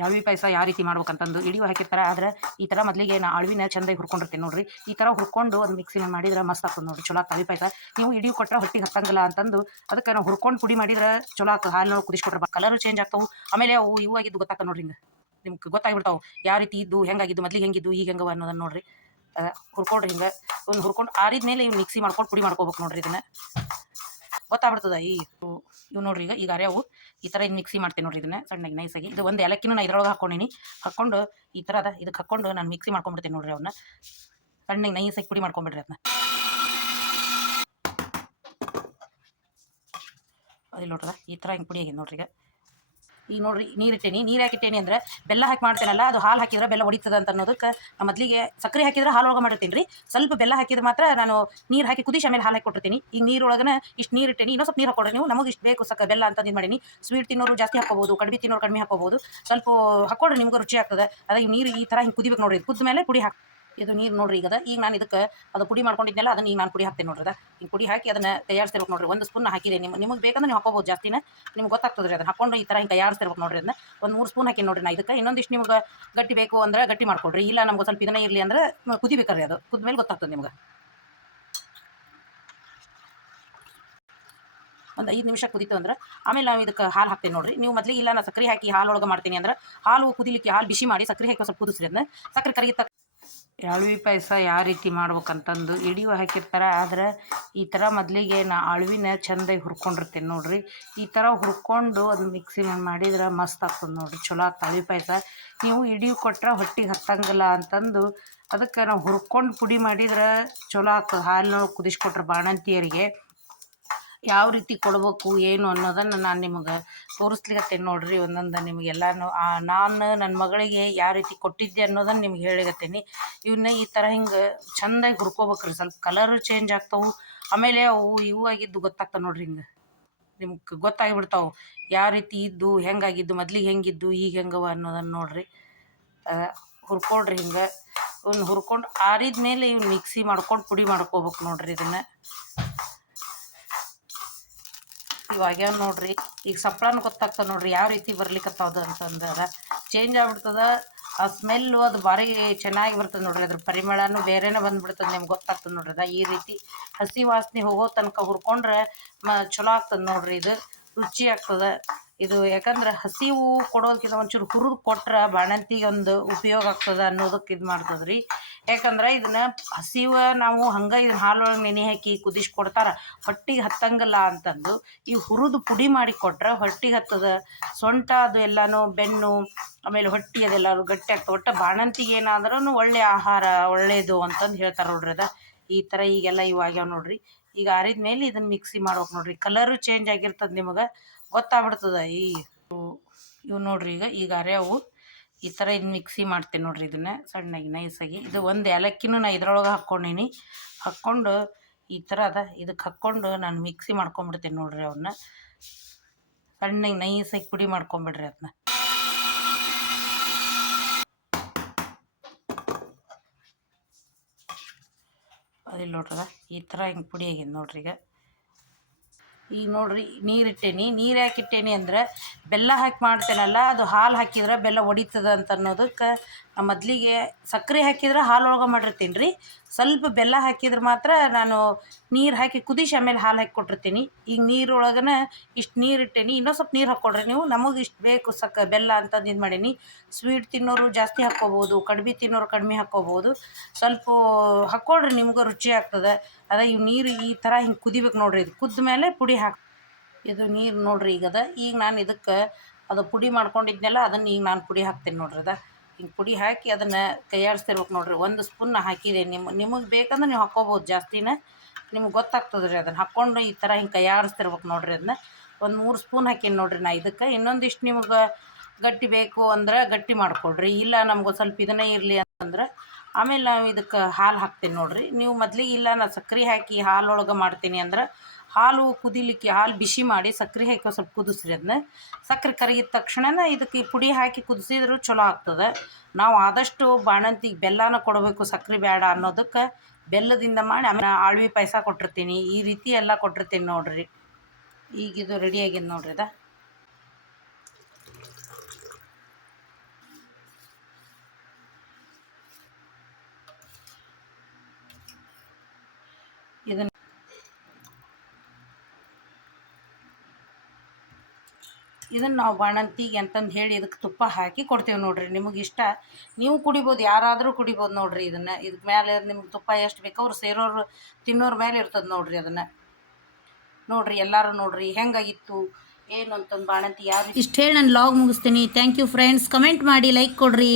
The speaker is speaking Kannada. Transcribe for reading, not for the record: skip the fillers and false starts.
ಯಾವಿ ಪಾಯಸ ಯಾವ ರೀತಿ ಮಾಡ್ಬೇಕಂತಂದು ವಿಡಿಯೋ ಹಾಕಿರ್ತಾರೆ. ಆದ್ರೆ ಈ ಥರ ಮೊದಲಿಗೆ ನಾ ಅಳವಿನ ಚಂದಾಗಿ ಹುರ್ಕೊಂಡಿರ್ತೀನಿ ನೋಡ್ರಿ. ಈ ಥರ ಹುರ್ಕೊಂಡು ಅದು ಮಿಕ್ಸಿ ಮಾಡಿದ್ರೆ ಮಸ್ತ್ ಆಗ್ತದೆ ನೋಡ್ರಿ, ಚಲೋ ಆಗ್ತದೆ ಪಾಯಸ. ನೀವು ವಿಡಿಯೋ ಕೊಟ್ಟರೆ ಹೊಟ್ಟಿಗೆ ಹತ್ತಂಗಿಲ್ಲ ಅಂತಂದು ಅದಕ್ಕೆ ನಾವು ಹುರ್ಕೊಂಡು ಪುಡಿ ಮಾಡಿದ್ರೆ ಚಲೋ ಆಗ್ತದೆ. ಹಾಲು ಕುದಿಸ್ಕೊಟ್ರೆ ಕಲರು ಚೇಂಜ್ ಆಗ್ತಾವೆ. ಆಮೇಲೆ ಅವು ಇವು ಆಗಿದ್ದು ಗೊತ್ತಾಗ್ತದೆ ನೋಡ್ರಿ. ನಿಮ್ಗೆ ಗೊತ್ತಾಗ್ಬಿಡ್ತಾವೆ ಯಾವ ರೀತಿ ಇದ್ದು ಹೆಂಗಾಗಿದ್ದು, ಮೊದಲಿಗೆ ಹೆಂಗಿದ್ದು ಈಗ ಹೆಂಗವ ಅನ್ನೋದನ್ನು ನೋಡ್ರಿ. ಹುರ್ಕೊಂಡ್ರಿ ಹಿಂಗೆ ಒಂದು ಹುರ್ಕೊಂಡು ಆರಿದ ಮೇಲೆ ಇವು ಮಿಕ್ಸಿ ಮಾಡ್ಕೊಂಡು ಪುಡಿ ಮಾಡ್ಕೋಬೇಕು ನೋಡ್ರಿ. ಇದನ್ನು ಗೊತ್ತಾಗ್ಬಿಡ್ತದ. ಇವು ನೋಡ್ರಿ ಈಗ ಅವು ಈ ಥರ ಮಿಕ್ಸಿ ಮಾಡ್ತೀನಿ ನೋಡ್ರಿ. ಇದನ್ನ ಸಣ್ಣಗೆ ನೈಸಾಗಿ ಇದು ಒಂದು ಏಲಕ್ಕಿನೂ ನಾನು ಇದ್ರೊಳಗೆ ಹಾಕ್ಕೊಂಡಿನಿ. ಹಾಕ್ಕೊಂಡು ಈ ಥರ ಇದಕ್ಕೆ ಹಾಕ್ಕೊಂಡು ನಾನು ಮಿಕ್ಸಿ ಮಾಡ್ಕೊಂಡ್ಬಿಡ್ತೀನಿ ನೋಡ್ರಿ. ಅವನ್ನ ಸಣ್ಣಗೆ ನೈಸಾಗಿ ಪುಡಿ ಮಾಡ್ಕೊಂಬಿಡ್ರಿ. ಅದನ್ನ ಅದಿಲ್ಲ ನೋಡ್ರಿ, ಈ ಥರ ಹಿಂಗೆ ಪುಡಿ ಆಗಿದೆ ನೋಡ್ರಿ. ಈಗ ನೋಡ್ರಿ ನೀರಿಟ್ಟೇನಿ. ನೀರು ಹಾಕಿಟ್ಟೇನಿ ಅಂದ್ರೆ ಬೆಲ್ಲ ಹಾಕಿ ಮಾಡ್ತೇನಲ್ಲ, ಅದು ಹಾಲು ಹಾಕಿದ್ರೆ ಬೆಲ್ಲ ಹೊಡಿತದ ಅಂತ ಅನ್ನೋದಕ್ಕೆ ಮೊದಲಿಗೆ ಸಕ್ಕರೆ ಹಾಕಿದ್ರೆ ಹಾಲು ಒಳಗೆ ಮಾಡಿರ್ತೀನಿ ರೀ. ಸ್ವಲ್ಪ ಬೆಲ್ಲ ಹಾಕಿದ್ರೆ ಮಾತ್ರ ನಾನು ನೀರು ಹಾಕಿ ಕುದಿಸಿ ಆಮೇಲೆ ಹಾಲು ಹಾಕಿ ಕೊಟ್ಟಿರ್ತೀನಿ. ಈಗ ನೀರೊಳಗನ ಇಷ್ಟು ನೀರು ಇಟ್ಟೇನಿ, ಇನ್ನೂ ಸ್ವಲ್ಪ ನೀರು ಹಾಕೊಡ್ರಿ ನೀವು. ನಮಗೆ ಇಷ್ಟು ಬೇಕು ಬೆಲ್ಲ ಅಂತ ಇದು ಮಾಡೀನಿ. ಸ್ವೀಟ್ ತಿನ್ನೋರು ಜಾಸ್ತಿ ಹಾಕೋಬೋದು, ಕಡಿಮೆ ತಿನ್ನೋರು ಕಡಿಮೆ ಹಾಕೋಬೋದು. ಸ್ವಲ್ಪ ಹಾಕೊಡ್ರಿ, ನಿಮ್ಗೆ ರುಚಿ ಆಗ್ತದೆ. ಅದೇ ಈ ನೀರು ಈ ಥರ ಹಿಂಗೆ ಕುದಿಬೇಕು ನೋಡ್ರಿ. ಕುದ್ದ ಮೇಲೆ ಪುಡಿ ಹಾಕಿ ಇದು ನೀರು ನೋಡ್ರಿ. ಈಗ ನಾನು ಇದಕ್ಕೆ ಅದು ಪುಡಿ ಮಾಡ್ಕೊಂಡಿದ್ದೆಲ್ಲ ಅದನ್ನು ಈಗ ನಾನು ಪುಡಿ ಹಾಕ್ತೇನೆ ನೋಡ್ರಿ. ಹಿಂಗೆ ಪುಡಿ ಹಾಕಿ ಅದನ್ನು ತಯಾರಿಸ್ತಿರ್ಬೇಕು ನೋಡ್ರಿ. ಒಂದು ಸ್ಪೂನ್ ಹಾಕಿದೆ. ನಿಮಗೆ ಬೇಕಂದ್ರೆ ನೀವು ಹಾಕೋಬೋದು ಜಾಸ್ತಿನ, ನಿಮ್ಗೆ ಗೊತ್ತಾಗ್ತದೆ ರೀ. ಅದನ್ನು ಹಾಕೊಂಡು ಈ ಥರ ಹಿಂಗೆ ತಯಾರಿಸ್ತಿರ್ಬೇಕು ನೋಡ್ರಿ. ಅದನ್ನ ಒಂದು 3 ಸ್ಪೂನ್ ಹಾಕಿ ನೋಡ್ರಿ. ನಾ ಇದಕ್ಕೆ ಇನ್ನೊಂದಿಷ್ಟು ನಿಮ್ಗೆ ಗಟ್ಟಿ ಬೇಕು ಅಂದ್ರೆ ಗಟ್ಟಿ ಮಾಡ್ಕೊಡ್ರಿ. ಇಲ್ಲ ನಮ್ಗೆ ಸ್ವಲ್ಪ ಇದನ್ನೇ ಇರಲಿ ಅಂದ್ರೆ ಕುದಿಬೇಕ್ರಿ. ಅದು ಕುದ್ದ ಮೇಲೆ ಗೊತ್ತಾಗ್ತದೆ ನಿಮ್ಗೆ. ಒಂದು 5 ನಿಮಿಷ ಕುದೀತು ಅಂದ್ರೆ ಆಮೇಲೆ ನಾವು ಇದಕ್ಕೆ ಹಾಲು ಹಾಕ್ತೇವೆ ನೋಡ್ರಿ. ನೀವು ಮೊದಲಿಗೆ ಇಲ್ಲ ನಾನು ಸಕ್ಕರೆ ಹಾಕಿ ಹಾಲು ಒಳಗೆ ಮಾಡ್ತೀನಿ ಅಂದ್ರೆ ಹಾಲು ಕುದಿಲಿಕ್ಕೆ ಹಾಲು ಬಿಸಿ ಮಾಡಿ ಸಕ್ಕರೆ ಹಾಕಿ ಸ್ವಲ್ಪ ಕುದಿಸ್ರಿ. ಅದನ್ನ ಸಕ್ಕರೆ ಕರಗಿತ್ತ ಅಳವಿ ಪಾಯಸ ಯಾವ ರೀತಿ ಮಾಡ್ಬೇಕಂತಂದು ವಿಡಿಯೋ ಹಾಕಿರ್ತಾರೆ. ಆದ್ರೆ ಈ ಥರ ಮೊದಲಿಗೆ ನಾ ಅಳವಿನ ಚೆಂದಾಗಿ ಹುರ್ಕೊಂಡಿರ್ತೀನಿ ನೋಡ್ರಿ. ಈ ಥರ ಹುರ್ಕೊಂಡು ಅದು ಮಿಕ್ಸಿ ಮಾಡಿದ್ರೆ ಮಸ್ತ್ ಆಗ್ತದೆ ನೋಡ್ರಿ, ಚಲೋ ಆಗ್ತದೆ ಅಳವಿ ಪಾಯಸ. ನೀವು ವಿಡಿಯೋ ಕೊಟ್ಟರೆ ಹೊಟ್ಟಿಗೆ ಹತ್ತಂಗಿಲ್ಲ ಅಂತಂದು ಅದಕ್ಕೆ ನಾವು ಹುರ್ಕೊಂಡು ಪುಡಿ ಮಾಡಿದ್ರೆ ಚಲೋ ಆಗ್ತದೆ. ಹಾಲಿನೊಳಗೆ ಕುದಿಸ್ಕೊಟ್ರೆ ಬಾಣಂತಿಯರಿಗೆ ಯಾವ ರೀತಿ ಕೊಡ್ಬೇಕು ಏನು ಅನ್ನೋದನ್ನು ನಾನು ನಿಮಗೆ ತೋರಿಸ್ಲಿಕತ್ತೇನೆ ನೋಡ್ರಿ. ಒಂದೊಂದು ನಿಮಗೆಲ್ಲನೂ ನಾನು ನನ್ನ ಮಗಳಿಗೆ ಯಾವ ರೀತಿ ಕೊಟ್ಟಿದ್ದೆ ಅನ್ನೋದನ್ನು ನಿಮ್ಗೆ ಹೇಳಿಕತ್ತೀನಿ. ಇವನ್ನ ಈ ಥರ ಹಿಂಗೆ ಚೆಂದಾಗಿ ಹುರ್ಕೋಬೇಕ್ರಿ. ಸ್ವಲ್ಪ ಕಲರು ಚೇಂಜ್ ಆಗ್ತಾವೆ. ಆಮೇಲೆ ಅವು ಇವು ಆಗಿದ್ದು ಗೊತ್ತಾಗ್ತವೆ ನೋಡ್ರಿ. ಹಿಂಗೆ ನಿಮ್ಗೆ ಗೊತ್ತಾಗಿಬಿಡ್ತಾವೆ ಯಾವ ರೀತಿ ಇದ್ದು ಹೆಂಗಾಗಿದ್ದು, ಮೊದಲಿಗೆ ಹೆಂಗಿದ್ದು ಈಗ ಹೆಂಗವ ಅನ್ನೋದನ್ನು ನೋಡ್ರಿ. ಹುರ್ಕೊಳ್ರಿ. ಹಿಂಗೆ ಇವ್ನ ಹುರ್ಕೊಂಡು ಆರಿದ ಮೇಲೆ ಇವ್ನ ಮಿಕ್ಸಿ ಮಾಡ್ಕೊಂಡು ಪುಡಿ ಮಾಡ್ಕೋಬೇಕು ನೋಡ್ರಿ. ಇದನ್ನು ಇವಾಗ್ಯಾವ ನೋಡ್ರಿ. ಈಗ ಸಪ್ಳನ ಗೊತ್ತಾಗ್ತದೆ ನೋಡ್ರಿ ಯಾವ ರೀತಿ ಬರ್ಲಿಕ್ಕತ್ತದ ಅಂತಂದ್ರೆ ಚೇಂಜ್ ಆಗ್ಬಿಡ್ತದ. ಆ ಸ್ಮೆಲ್ಲು ಅದು ಭಾರಿ ಚೆನ್ನಾಗಿ ಬರ್ತದೆ ನೋಡ್ರಿ. ಅದ್ರ ಪರಿಮಳನೂ ಬೇರೆನೇ ಬಂದುಬಿಡ್ತದೆ. ನಿಮ್ಗೆ ಗೊತ್ತಾಗ್ತದೆ ನೋಡ್ರಿ. ಅದು ಈ ರೀತಿ ಹಸಿ ವಾಸನೆ ಹೋಗೋ ತನಕ ಹುರ್ಕೊಂಡ್ರೆ ಚಲೋ ಆಗ್ತದೆ ನೋಡ್ರಿ. ಇದು ರುಚಿ ಆಗ್ತದೆ ಇದು. ಯಾಕಂದ್ರೆ ಹಸಿವು ಕೊಡೋದಕ್ಕಿಂತ ಒಂಚೂರು ಹುರಿದು ಕೊಟ್ರೆ ಬಾಣಂತಿಗೆ ಒಂದು ಉಪಯೋಗ ಆಗ್ತದೆ ಅನ್ನೋದಕ್ಕೆ ಇದು ಮಾಡ್ತದೆ ರೀ. ಯಾಕಂದ್ರೆ ಇದನ್ನು ಹಸಿವ ನಾವು ಹಂಗೆ ಇದನ್ನ ಹಾಲೊಳಗೆ ನೆನೆ ಹಾಕಿ ಕುದಿಸ್ಕೊಡ್ತಾರೆ ಹೊಟ್ಟಿಗೆ ಹತ್ತಂಗಿಲ್ಲ ಅಂತಂದು ಈ ಹುರಿದು ಪುಡಿ ಮಾಡಿ ಕೊಟ್ರೆ ಹೊಟ್ಟಿಗೆ ಹತ್ತದ. ಸೊಂಟ ಅದು ಎಲ್ಲನೂ ಬೆನ್ನು ಆಮೇಲೆ ಹೊಟ್ಟೆ ಅದೆಲ್ಲರೂ ಗಟ್ಟಿ ಆಗ್ತದೆ. ಒಟ್ಟು ಬಾಣಂತಿಗೆ ಏನಾದ್ರೂ ಒಳ್ಳೆಯ ಆಹಾರ ಒಳ್ಳೆಯದು ಅಂತಂದು ಹೇಳ್ತಾರೆ ನೋಡ್ರಿ. ಅದು ಈ ಥರ ಈಗೆಲ್ಲ ಇವಾಗ್ಯಾವ ನೋಡ್ರಿ. ಈಗ ಆರಿದ ಮೇಲೆ ಇದನ್ನು ಮಿಕ್ಸಿ ಮಾಡ್ಬೇಕು ನೋಡ್ರಿ. ಕಲರು ಚೇಂಜ್ ಆಗಿರ್ತದೆ, ನಿಮಗೆ ಗೊತ್ತಾಗ್ಬಿಡ್ತದೆ. ಇವು ನೋಡ್ರಿ. ಈಗ ಅವು ಈ ಥರ ಇದು ಮಿಕ್ಸಿ ಮಾಡ್ತೇನೆ ನೋಡ್ರಿ. ಇದನ್ನು ಸಣ್ಣಗೆ ನೈಸಾಗಿ ಇದು ಒಂದು ಏಲಕ್ಕಿನೂ ನಾನು ಇದ್ರೊಳಗೆ ಹಾಕ್ಕೊಂಡೀನಿ. ಹಾಕ್ಕೊಂಡು ಈ ಥರ ಇದಕ್ಕೆ ಹಾಕ್ಕೊಂಡು ನಾನು ಮಿಕ್ಸಿ ಮಾಡ್ಕೊಂಬಿಡ್ತೇನೆ ನೋಡ್ರಿ. ಅವನ್ನ ಸಣ್ಣಗೆ ನೈಸಾಗಿ ಪುಡಿ ಮಾಡ್ಕೊಂಬಿಡ್ರಿ. ಅದನ್ನ ಅದಿಲ್ಲ ನೋಡ್ರದ ಈ ಥರ ಹಿಂಗೆ ಪುಡಿ ಆಗಿದೆ ನೋಡ್ರಿ. ಈಗ ನೋಡ್ರಿ ನೀರಿಟ್ಟೇನಿ. ನೀರು ಹಾಕಿಟ್ಟೇನಿ ಅಂದ್ರೆ ಬೆಲ್ಲ ಹಾಕಿ ಮಾಡ್ತೇನಲ್ಲ, ಅದು ಹಾಲು ಹಾಕಿದ್ರೆ ಬೆಲ್ಲ ಒಡಿತದ ಅಂತ ಅನ್ನೋದಕ್ಕೆ ಮೊದಲಿಗೆ ಸಕ್ಕರೆ ಹಾಕಿದ್ರೆ ಹಾಲೊಳಗೆ ಮಾಡಿರ್ತೀನಿ ರೀ. ಸ್ವಲ್ಪ ಬೆಲ್ಲ ಹಾಕಿದ್ರೆ ಮಾತ್ರ ನಾನು ನೀರು ಹಾಕಿ ಕುದಿಸಿ ಆಮೇಲೆ ಹಾಲು ಹಾಕಿ ಕೊಟ್ಟಿರ್ತೀನಿ. ಈಗ ನೀರೊಳಗನ ಇಷ್ಟು ನೀರು ಇಟ್ಟೇನಿ. ಇನ್ನೂ ಸ್ವಲ್ಪ ನೀರು ಹಾಕ್ಕೊಡ್ರಿ ನೀವು. ನಮಗೆ ಇಷ್ಟು ಬೇಕು ಬೆಲ್ಲ ಅಂತಂದು ಇದು ಮಾಡೀನಿ. ಸ್ವೀಟ್ ತಿನ್ನೋರು ಜಾಸ್ತಿ ಹಾಕ್ಕೋಬೋದು, ಕಡಿಮೆ ತಿನ್ನೋರು ಕಡಿಮೆ ಹಾಕ್ಕೋಬೋದು. ಸ್ವಲ್ಪ ಹಾಕ್ಕೊಳ್ರಿ, ನಿಮ್ಗೆ ರುಚಿ ಆಗ್ತದೆ. ಅದೇ ಇವು ನೀರು ಈ ಥರ ಹಿಂಗೆ ಕುದಿಬೇಕು ನೋಡ್ರಿ. ಇದು ಕುದ್ದ ಮೇಲೆ ಪುಡಿ ಇದು ನೀರು ನೋಡ್ರಿ. ಈಗ ನಾನು ಇದಕ್ಕೆ ಅದು ಪುಡಿ ಮಾಡ್ಕೊಂಡಿದ್ನೆಲ್ಲ ಅದನ್ನು ಈಗ ನಾನು ಪುಡಿ ಹಾಕ್ತೀನಿ ನೋಡ್ರಿ. ಹಿಂಗೆ ಪುಡಿ ಹಾಕಿ ಅದನ್ನು ತಯಾರಿಸ್ತಿರ್ಬೇಕು ನೋಡ್ರಿ. 1 ಸ್ಪೂನ್ ಹಾಕಿದೆ. ನಿಮಗೆ ಬೇಕಂದ್ರೆ ನೀವು ಹಾಕ್ಕೋಬೋದು ಜಾಸ್ತಿನ, ನಿಮ್ಗೆ ಗೊತ್ತಾಗ್ತದೆ ರೀ. ಅದನ್ನು ಹಾಕ್ಕೊಂಡು ಈ ಥರ ಹಿಂಗೆ ತಯಾರಿಸ್ತಿರ್ಬೇಕು ನೋಡ್ರಿ. ಅದನ್ನ ಒಂದು 3 ಸ್ಪೂನ್ ಹಾಕೀನಿ ನೋಡ್ರಿ ನಾ ಇದಕ್ಕೆ. ಇನ್ನೊಂದಿಷ್ಟು ನಿಮ್ಗೆ ಗಟ್ಟಿ ಬೇಕು ಅಂದ್ರೆ ಗಟ್ಟಿ ಮಾಡ್ಕೊಳ್ರಿ. ಇಲ್ಲ ನಮ್ಗೆ ಸ್ವಲ್ಪ ಇದನ್ನೇ ಇರಲಿ ಅಂತಂದ್ರೆ ಆಮೇಲೆ ನಾವು ಇದಕ್ಕೆ ಹಾಲು ಹಾಕ್ತೀನಿ ನೋಡ್ರಿ. ನೀವು ಮೊದಲಿಗೆ ಇಲ್ಲ ನಾನು ಸಕ್ಕರೆ ಹಾಕಿ ಹಾಲೊಳಗೆ ಮಾಡ್ತೀನಿ ಅಂದ್ರೆ ಹಾಲು ಕುದಿಲಿಕ್ಕೆ ಹಾಲು ಬಿಸಿ ಮಾಡಿ ಸಕ್ಕರೆ ಹಾಕಿ ಸ್ವಲ್ಪ ಕುದಿಸ್ರಿ. ಅದನ್ನ ಸಕ್ಕರೆ ಕರಗಿದ ತಕ್ಷಣ ಇದಕ್ಕೆ ಪುಡಿ ಹಾಕಿ ಕುದಿಸಿದ್ರು ಚಲೋ ಆಗ್ತದೆ. ನಾವು ಆದಷ್ಟು ಬಾಣಂತಿಗೆ ಬೆಲ್ಲನ ಕೊಡಬೇಕು, ಸಕ್ಕರೆ ಬೇಡ ಅನ್ನೋದಕ್ಕೆ ಬೆಲ್ಲದಿಂದ ಮಾಡಿ ಆಮೇಲೆ ಅಳವಿ ಪಾಯಸ ಕೊಟ್ಟಿರ್ತೀನಿ. ಈ ರೀತಿ ಎಲ್ಲ ಕೊಟ್ಟಿರ್ತೀನಿ ನೋಡ್ರಿ. ಈಗ ಇದು ರೆಡಿಯಾಗಿದೆ ನೋಡ್ರಿ. ಇದನ್ನು ನಾವು ಬಾಣಂತಿಗೆ ಅಂತಂದು ಹೇಳಿ ಇದಕ್ಕೆ ತುಪ್ಪ ಹಾಕಿ ಕೊಡ್ತೇವೆ ನೋಡಿರಿ. ನಿಮಗೆ ಇಷ್ಟ ನೀವು ಕುಡಿಬೋದು, ಯಾರಾದರೂ ಕುಡಿಬೋದು ನೋಡಿರಿ. ಇದಕ್ಕೆ ಮೇಲೆ ನಿಮ್ಗೆ ತುಪ್ಪ ಎಷ್ಟು ಬೇಕೋ ಅವ್ರು ಸೇರೋರು ತಿನ್ನೋರ ಮೇಲೆ ಇರ್ತದೆ ನೋಡಿರಿ. ಅದನ್ನು ನೋಡಿರಿ, ಎಲ್ಲರೂ ನೋಡಿರಿ ಹೆಂಗಾಗಿತ್ತು ಏನು ಅಂತಂದು ಬಾಣಂತಿ ಯಾವ. ಇಷ್ಟು ಹೇಳಿ ನಾನು ಲಾಗ್ ಮುಗಿಸ್ತೀನಿ. Thank you friends. ಕಮೆಂಟ್ ಮಾಡಿ, ಲೈಕ್ ಕೊಡಿರಿ.